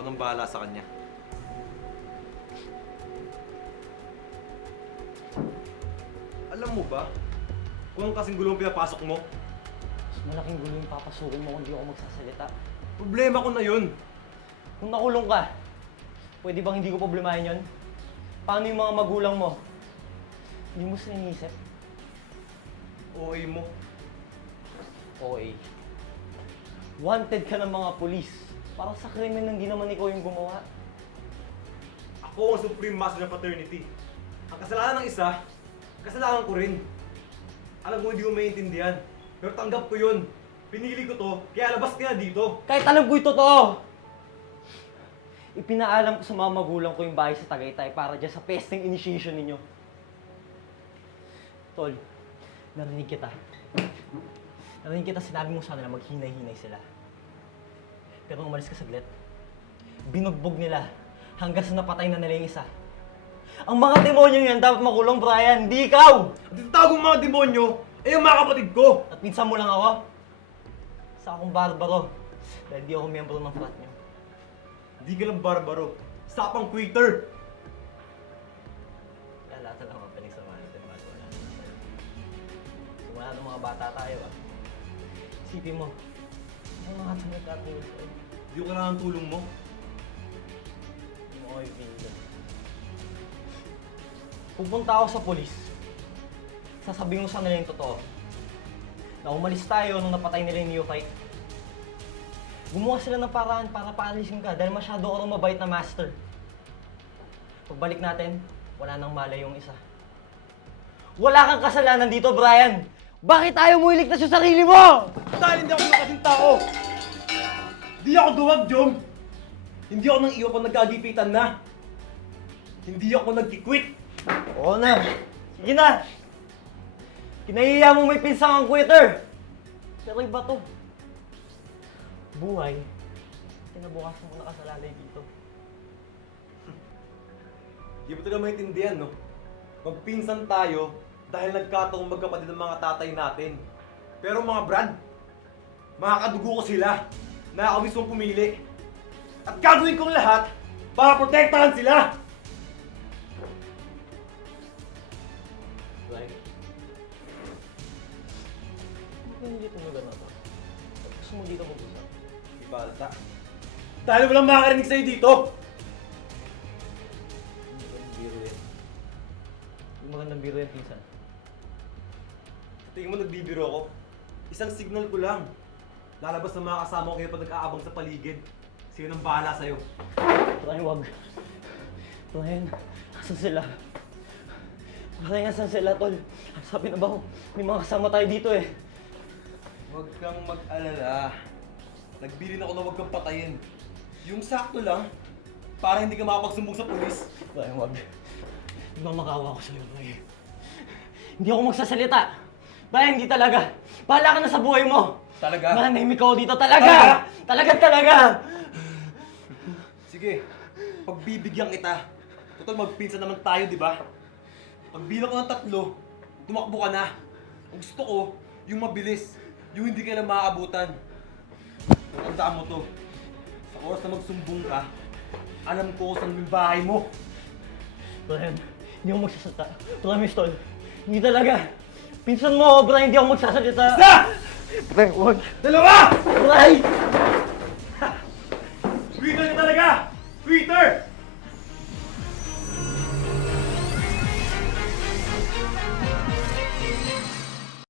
Ako nang bahala sa kanya. Alam mo ba, kung ang kasing gulong pinapasok mo, Mas malaking gulo yung papasukin mo kung di ako magsasalita. problema ko na yun. Kung nakulong ka, pwede bang hindi ko problemahin yun? Paano yung mga magulang mo? Hindi mo sila iniisip? OA mo. OA. Wanted ka ng mga pulis. Para sa krimen na hindi naman ikaw yung gumawa. Ako ang Supreme Master ng Fraternity. Ang kasalanan ng isa, kasalanan ko rin. Alam ko hindi mo maintindihan, pero tanggap ko yun. Pinili ko to, kaya labas ka na dito. Kahit alam ko yung totoo! Ipinaalam ko sa mga magulang ko yung bahay sa Tagaytay para dyan sa pesteng initiation ninyo. Tol, narinig kita. Narinig kita, sinabi mo sana na maghinay-hinay sila. Pero umalis ka saglit. Binugbog nila hanggang sa napatay na nila yung isa. Ang mga demonyo yan dapat makulong, Brian, hindi ikaw! At itatago mga demonyo, eh yung mga kapatid ko. At pinsan mo lang ako. Sa akong barbaro. Dahil di ako miyembro ng frat nyo. Hindi ka lang barbaro, sapang quitter. Kaya lahat na lang ang pinagsamahan natin ba't wala. Simula ng mga bata tayo Isipin mo, yung mga sa nagkatulog sa'yo. Hindi ko kailangan ng tulong mo. Hindi mo ako ipinigil. Pupunta ako sa polis. Sasabihin ko sa nila yung totoo. Na umalis tayo nung napatay nila yung neophyte. Gumawa sila ng paraan para paalisin ka dahil masyado ako mabait na master. Pagbalik natin, wala nang malay yung isa. Wala kang kasalanan dito, Brian! Bakit ayaw mo iligtas yung sarili mo? Dahil hindi ako kasing tao. Hindi ako duwag, Jom. Hindi ako nang iwan pag nagkagipitan na. Hindi ako nagki-quit. Oo na. Sige na. Kinahiya mo may pinsang ang quitter. Pero iba to. Buhay. Kinabukasan mo nakasalalay dito. Hindi mo talaga maintindihan, no? Magpinsan tayo dahil nagkataong magkapatid ng mga tatay natin. Pero mga brad, mga kadugo ko sila na ako mismo pumili. At gagawin kong lahat para protektahan sila! Like, bakit hindi tumugan na to? Gusto mo dito mag-usap? Ibalta. Dahil walang makakarinig sa'yo dito! Hindi magandang biro yan. Hindi magandang biro yan, pinsan. Sa tingin mo nagbibiro ako? Isang signal ko lang. Lalabas ng mga kasama ko kayo pag nag-aabang sa paligid. Sino nang bahala sa'yo? Brian, wag. Brian, asan sila? Brian, asan sila, tol? Sabi na ba ako, may mga kasama tayo dito eh. Huwag kang mag-alala. Nagbilin ako na huwag kang patayin. Yung sakto lang, para hindi ka makapagsumbong sa pulis. Brian, wag. Hindi ba makawa ko sa'yo, Brian? Hindi ako magsasalita. Brian, hindi talaga. Bahala ka na sa buhay mo. Talaga? Manahimik ako dito, talaga! Talaga! Sige, pagbibigyan kita. Total magpinsan naman tayo, di ba? Pagbilang ko ng 3, tumakbo ka na. Ang gusto ko, yung mabilis. Yung hindi ka na maaabutan. Tandaan mo to. Sa oras na magsumbong ka, alam ko kung saan yung bahay mo. Brian, hindi ako magsasalita. Promise, tol. Hindi talaga. Pinsan mo ako, Brian, hindi ako magsasalita. Isa! Brian, wag. 2! Brian!